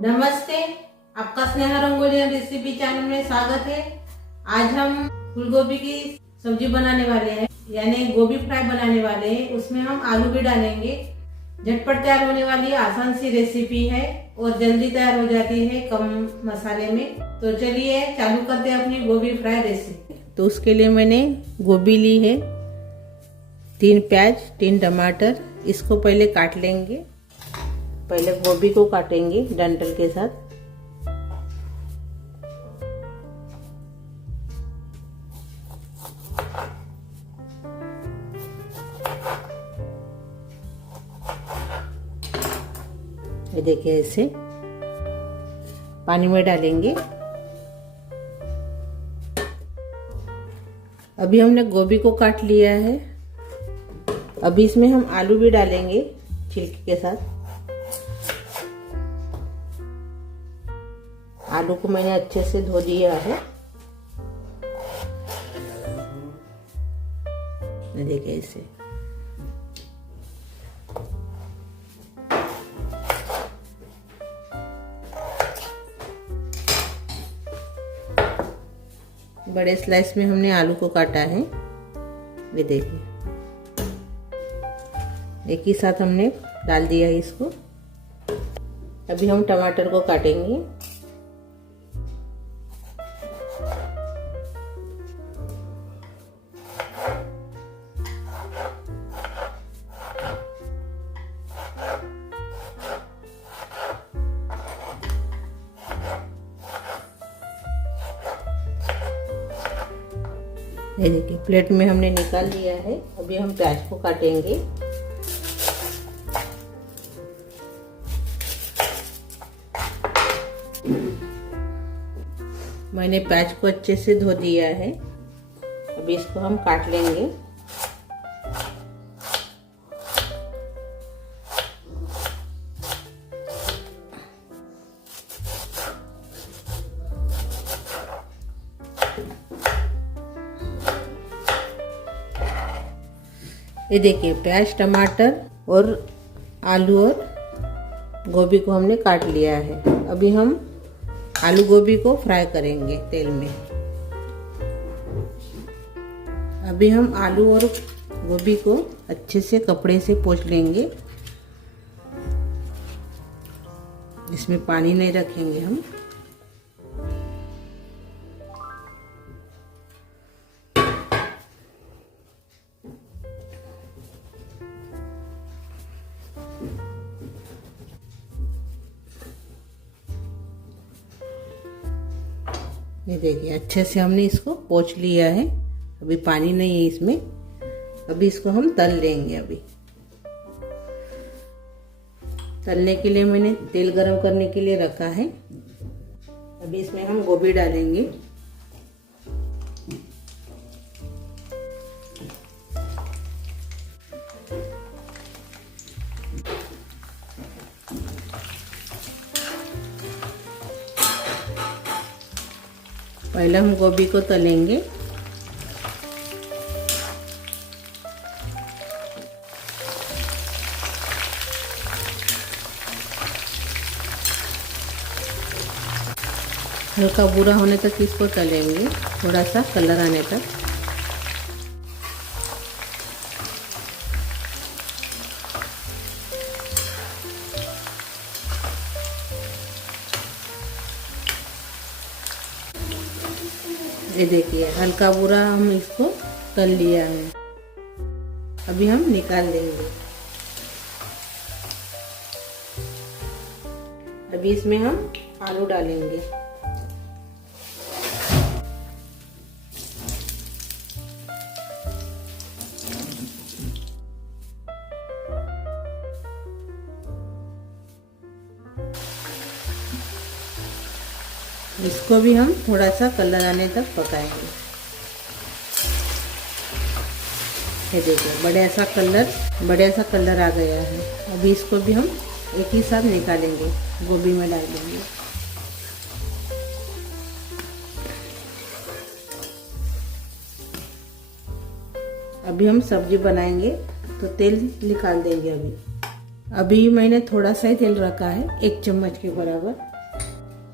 नमस्ते, आपका Sneha rangoli recipe channel में स्वागत है। आज हम फूलगोभी की सब्जी बनाने वाले हैं, यानी गोभी फ्राई बनाने वाले हैं। उसमें हम आलू भी डालेंगे। झटपट तैयार होने वाली आसान सी रेसिपी है और जल्दी तैयार हो जाती है कम मसाले में। तो चलिए चालू करते हैं अपनी गोभी फ्राई रेसिपी। तो उसके लिए मैंने गोभी ली है, 3 प्याज, 3 टमाटर। इसको पहले काट लेंगे। पहले गोभी को काटेंगे डंठल के साथ। ये देखिए, ऐसे पानी में डालेंगे। अभी हमने गोभी को काट लिया है। अभी इसमें हम आलू भी डालेंगे छिलके के साथ। आलू को मैंने अच्छे से धो दिया है। देखिए इसे। बड़े स्लाइस में हमने आलू को काटा है। ये देखिए, एक ही साथ हमने डाल दिया है इसको। अभी हम टमाटर को काटेंगे। ये देखिए, प्लेट में हमने निकाल लिया है। अभी हम प्याज को काटेंगे। मैंने प्याज को अच्छे से धो दिया है। अभी इसको हम काट लेंगे। ये देखिए, प्याज, टमाटर और आलू और गोभी को हमने काट लिया है। अभी हम आलू गोभी को फ्राई करेंगे तेल में। अभी हम आलू और गोभी को अच्छे से कपड़े से पोंछ लेंगे। इसमें पानी नहीं रखेंगे हम। ये देखिए, अच्छे से हमने इसको पोंछ लिया है। अभी पानी नहीं है इसमें। अभी इसको हम तल लेंगे। अभी तलने के लिए मैंने तेल गरम करने के लिए रखा है। अभी इसमें हम गोभी डालेंगे। पहले हम गोभी को तलेंगे। हल्का भूरा होने तक इसको तलेंगे, थोड़ा सा कलर आने तक। ये देखिए, हल्का भूरा हम इसको तल लिया है। अभी हम निकाल देंगे। अभी इसमें हम आलू डालेंगे। इसको भी हम थोड़ा सा कलर आने तक पकाएंगे। ये देखिए, बढ़िया सा कलर आ गया है। अभी इसको भी हम एक ही साथ निकालेंगे, गोभी में डाल देंगे। अभी हम सब्जी बनाएंगे तो तेल निकाल देंगे। अभी मैंने थोड़ा सा ही तेल रखा है, 1 चम्मच के बराबर।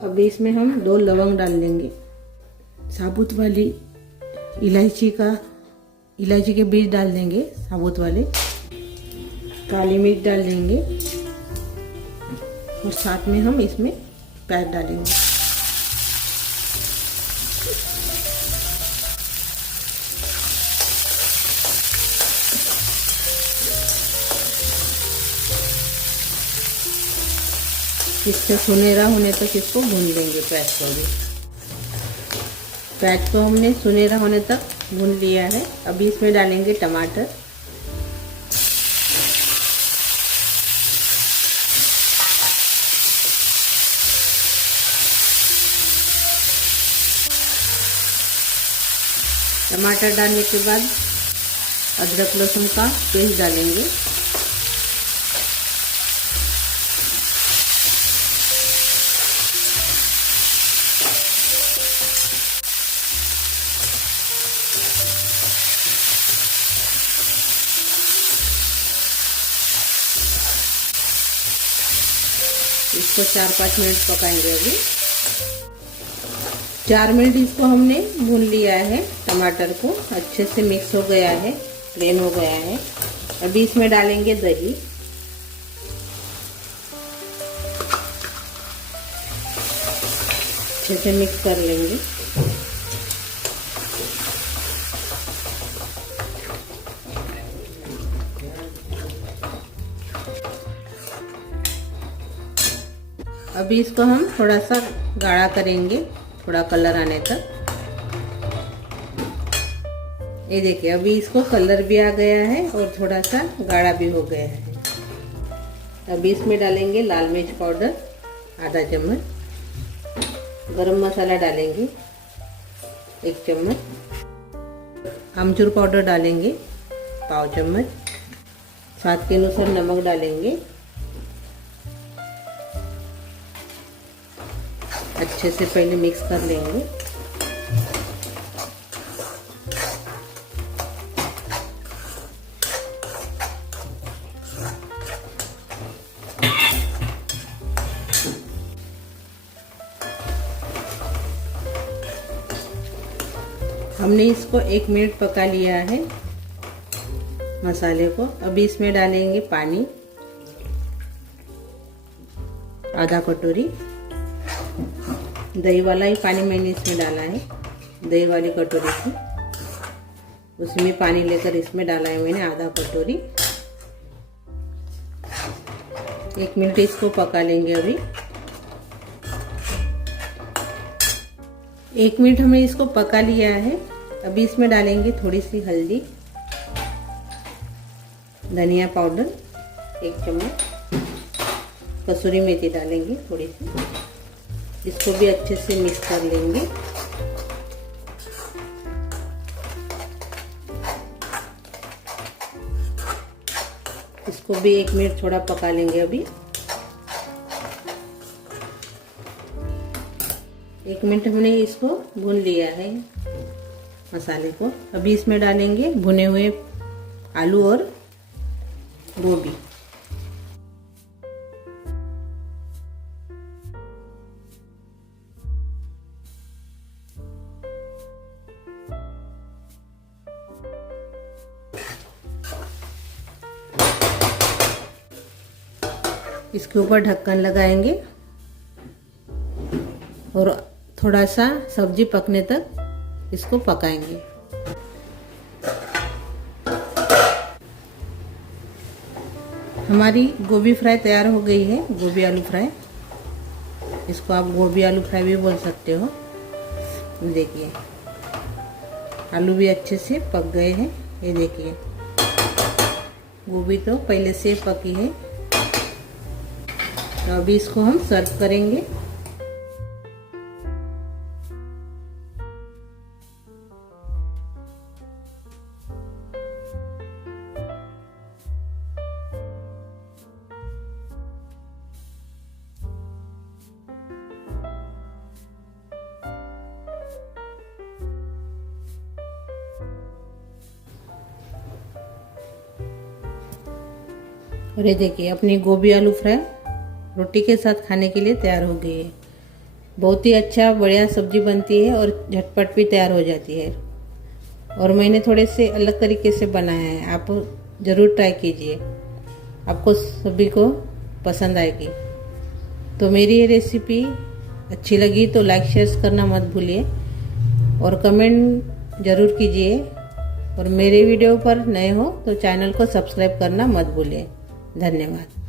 अब इसमें हम 2 लवंग डाल देंगे, साबुत वाली इलायची के बीज डाल देंगे साबुत वाले, काली मिर्च डाल देंगे और साथ में हम इसमें प्याज डालेंगे। इससे सुनहरा होने तक इसको भून लेंगे। प्याज को हमने सुनहरा होने तक भून लिया है। अभी इसमें डालेंगे टमाटर, टमाटर डालने के बाद अदरक लहसुन का पेस्ट डालेंगे। इसको 4-5 मिनट पकाएंगे। अभी 4 मिनट इसको हमने भून लिया है। टमाटर को अच्छे से मिक्स हो गया है, प्लेन हो गया है। अभी इसमें डालेंगे दही, अच्छे से मिक्स कर लेंगे। अभी इसको हम थोड़ा सा गाढ़ा करेंगे, थोड़ा कलर आने तक। ये देखिए अभी इसको कलर भी आ गया है और थोड़ा सा गाढ़ा भी हो गया है। अभी इसमें डालेंगे लाल मिर्च पाउडर आधा चम्मच, गरम मसाला डालेंगे 1 चम्मच, आमचूर पाउडर डालेंगे पाव चम्मच, स्वाद के अनुसार नमक डालेंगे। अच्छे से पहले मिक्स कर लेंगे। हमने इसको 1 मिनट पका लिया है मसाले को। अभी इसमें डालेंगे पानी आधा कटोरी। दही वाला ही पानी मैंने इसमें डाला है, दही वाली कटोरी से उसमें पानी लेकर इसमें डाला है मैंने आधा कटोरी। 1 मिनट इसको पका लेंगे। अभी 1 मिनट हमने इसको पका लिया है। अभी इसमें डालेंगे थोड़ी सी हल्दी, धनिया पाउडर 1 चम्मच, कसूरी मेथी डालेंगे थोड़ी सी। इसको भी अच्छे से मिक्स कर लेंगे। इसको भी 1 मिनट थोड़ा पका लेंगे। अभी 1 मिनट हमने इसको भून लिया है मसाले को। अभी इसमें डालेंगे भुने हुए आलू और गोभी। इसके ऊपर ढक्कन लगाएंगे और थोड़ा सा सब्जी पकने तक इसको पकाएंगे। हमारी गोभी फ्राई तैयार हो गई है, गोभी आलू फ्राई। इसको आप गोभी आलू फ्राई भी बोल सकते हो। देखिए आलू भी अच्छे से पक गए हैं। ये देखिए गोभी तो पहले से पकी है। तो अभी इसको हम सर्व करेंगे। और ये देखिए अपनी गोभी आलू फ्राई रोटी के साथ खाने के लिए तैयार हो गई है। बहुत ही अच्छा बढ़िया सब्जी बनती है और झटपट भी तैयार हो जाती है। और मैंने थोड़े से अलग तरीके से बनाया है, आप ज़रूर ट्राई कीजिए, आपको सभी को पसंद आएगी। तो मेरी ये रेसिपी अच्छी लगी तो लाइक शेयर करना मत भूलिए और कमेंट ज़रूर कीजिए। और मेरे वीडियो पर नए हो तो चैनल को सब्सक्राइब करना मत भूलिए। धन्यवाद।